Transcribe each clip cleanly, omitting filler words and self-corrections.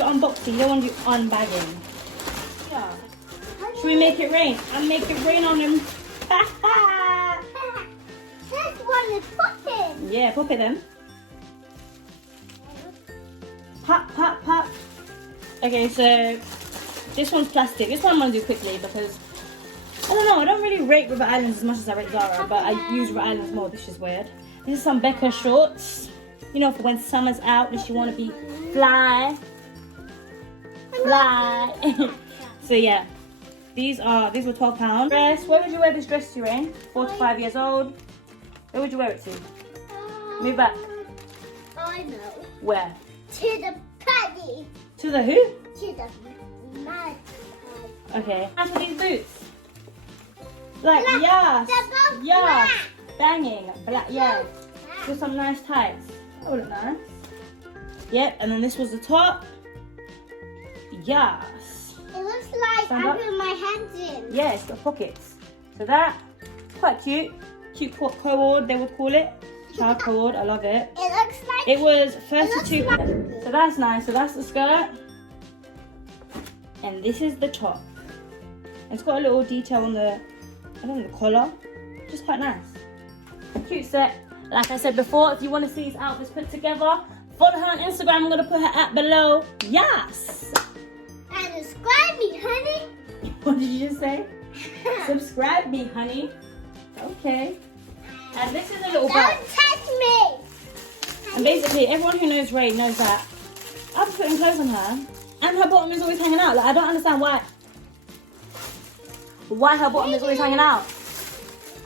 you unboxing. You don't want to do unbagging. Yeah. Should we make it rain? I'll make it rain on him. This one is popping. Yeah, pop it then. Pop, pop, pop. Okay, so this one's plastic. This one I'm going to do quickly because, I don't know, I don't really rate River Islands as much as I rate Zara, but I use River Islands more, which is weird. These are some Becca shorts. You know, for when summer's out and you want to be fly. Fly. So yeah, these were £12. Dress. Where would you wear this dress to, Rain? 4 to 5 years old. Where would you wear it to? Move back. I know. Where? To the party. To the who? To the mud. Okay. As for these boots. Like, Black. yes. They're both Yes. black. Banging. Black, yes. Black. With some nice tights. That would look nice. Yep, and then this was the top. Yes. It looks like Stand I up. put my hands in. Yeah, it's got pockets. So that, quite cute. Cute co-ord, they would call it. Child co-ord, I love it. It looks like It was looks 32. like- So that's nice. So that's the skirt. And this is the top. It's got a little detail on the, I don't know, the collar. Just quite nice. Cute set. Like I said before, if you want to see these outfits put together, follow her on Instagram. I'm going to put her at below. Yes. and subscribe me, honey. What did you just say? Subscribe me, honey. Okay. And this is a little belt. Don't touch me. And basically, everyone who knows Ray knows that I've been putting clothes on her, and her bottom is always hanging out. Like, I don't understand why her bottom is always hanging out.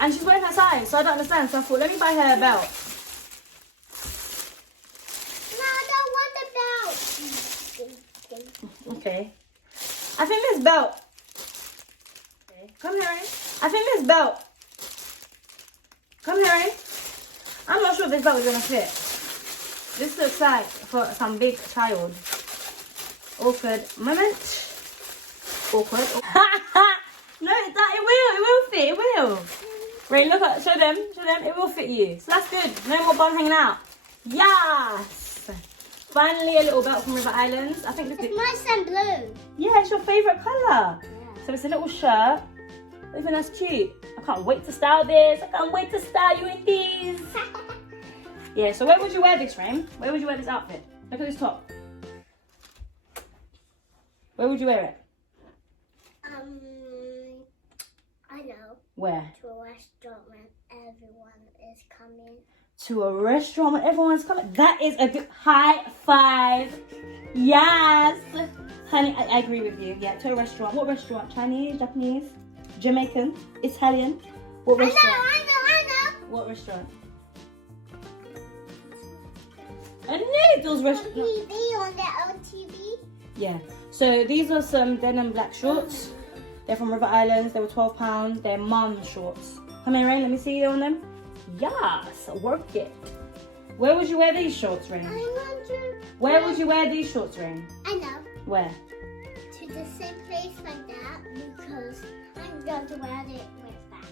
And she's wearing her size, so I don't understand. So I thought, let me buy her a belt. No, I don't want the belt. Okay. I think this belt. Okay. Come here, Ray. I think this belt. Come here, Ray. I'm not sure if this belt is gonna fit. This looks like for some big child. Awkward moment. Awkward. No, it will fit. It will. Ray, look at, show them. It will fit you. So that's good. No more bum hanging out. Yes. Finally, a little belt from River Islands. I think this It's is. nice and blue. Yeah, it's your favourite colour. Yeah. So it's a little shirt. I think that's cute. I can't wait to style this. I can't wait to style you in these. Yeah, so where would you wear this, Rain? Where would you wear this outfit? Look at this top. Where would you wear it? I know. Where? To a restaurant when everyone is coming. To a restaurant when everyone's coming. That is a good high five. Yes. Honey, I agree with you. Yeah, to a restaurant. What restaurant? Chinese, Japanese, Jamaican, Italian? What restaurant? I know. What restaurant? I knew those restaurants. TV on the TV. Yeah. So these are some denim black shorts. They're from River Islands. They were £12. They're mum shorts. Come here, Rain. Let me see you on them. Yes, work it. Where would you wear these shorts, Rain? I want to. Where would you wear these shorts, Rain? I know. Where? To the same place like that because I'm going to wear it with that.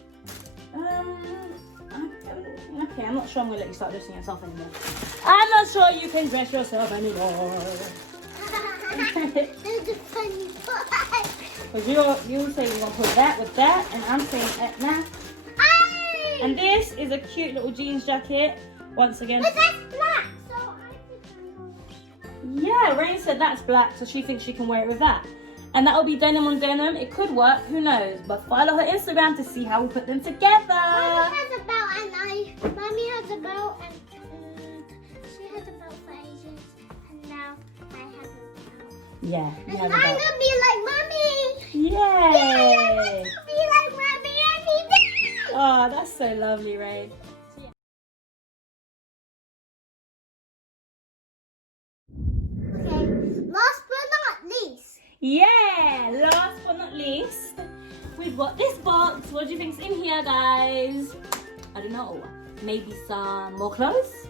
Okay, I'm not sure I'm going to let you start dressing yourself anymore. I'm not sure you can dress yourself anymore. That's a funny part. Because you say you're going to put that with that, and I'm saying nah. And this is a cute little jeans jacket. Once again. But that's black, so I think Yeah, Rain said that's black, so she thinks she can wear it with that. And that'll be denim on denim. It could work, who knows? But follow her Instagram to see how we put them together. Mommy has a belt and Mommy has a belt and she has a belt for ages and now I have a belt. Yeah, you And have I'm a belt. gonna be like Mommy. Yay! Yeah, I want to be like Mommy every day. Oh, that's so lovely, Rain. Okay, last but not least. Yeah, last but not least, we've got this box. What do you think's in here, guys? I don't know. Maybe some more clothes?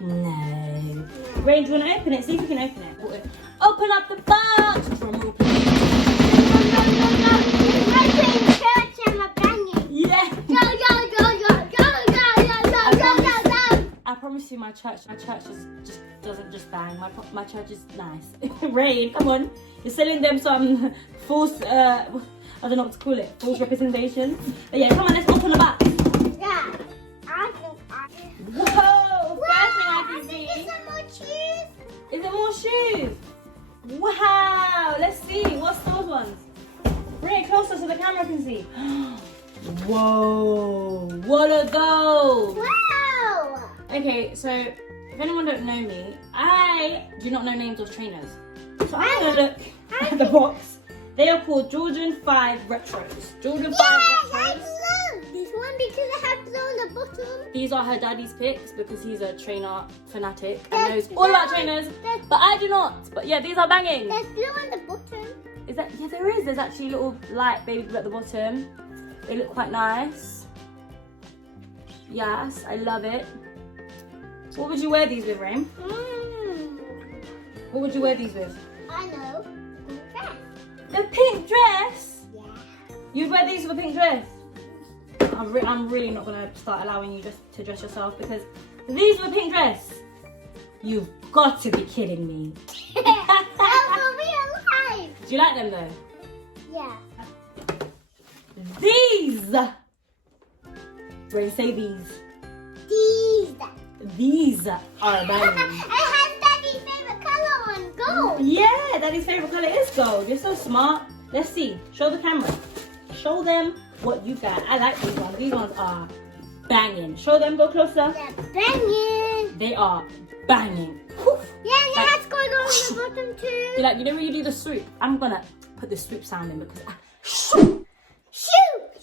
No. Rain, do you want to open it? See if you can open it. Open up the box! Drum roll, please. I'm playing church and I'm banging. Yeah! Go, go, go, go, go, go, go, go, go, go, go. I promise obviously my church just doesn't just bang. My church is nice. Reign, come on. You're selling them some false, I don't know what to call it, false representation. But yeah, come on, let's open the box. Yeah. I think Whoa! First thing I can see. Is there more shoes? Is there more shoes? Wow! Let's see. What's those ones? Bring it closer so the camera can see. Whoa! What are those? Wow! Okay, so if anyone don't know me, I do not know names of trainers. So I'm gonna look at the box. They are called Jordan 5 Retros. Jordan 5 I Retros. love this one because it has blue on the bottom. These are her daddy's picks because he's a trainer fanatic and There's knows all about blue. trainers. There's- But I do not. But yeah, these are banging. There's blue on the bottom. Is that? Yeah, there is. There's actually little light baby blue at the bottom. They look quite nice. Yes, I love it. What would you wear these with, Reign? What would you wear these with? I know. Dress. The pink dress? Yeah. You'd wear these with a pink dress? I'm really not going to start allowing you just to dress yourself because these with a pink dress? You've got to be kidding me. That's for real life. Do you like them though? Yeah. These! Reign, say these. These. These are It banging. has Daddy's favorite color on gold. Yeah, Daddy's favorite color is gold. You're so smart. Let's see. Show the camera. Show them what you got. I like these ones. These ones are banging. Show them. Go closer. They're banging. They are banging. Whew. Yeah, and it has gold on the bottom too. You like, you know when you do the swoop? I'm gonna put the swoop sound in because Shoot!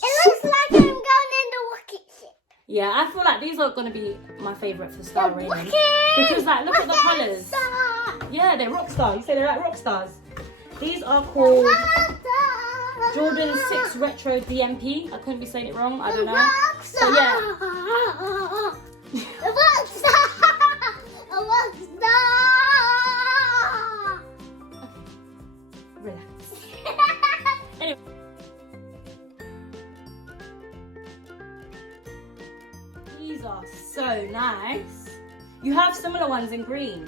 It looks like I'm going in the rocket ship. yeah, I feel like these are gonna be my favorite for Star Reign. Rocket! Because like, look at the colours. Star. Yeah, they're rock stars. You say they're like rock stars. These are called Rockstar. Jordan 6 Retro DMP. I couldn't be saying it wrong. I don't know. Rockstar. But yeah. A rockstar. A rockstar. Relax. Anyway. These are so nice. You have similar ones in green,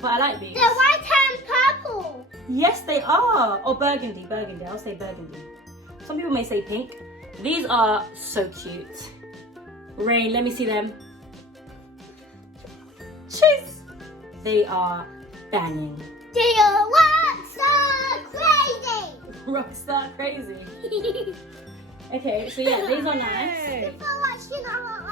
but I like these. They're white and purple. Yes, they are. Or burgundy. Burgundy. I'll say burgundy. Some people may say pink. These are so cute. Reign, let me see them. Cheers. They are banging. They are rockstar crazy. Rockstar crazy. Okay, so yeah, these are nice. Before watching our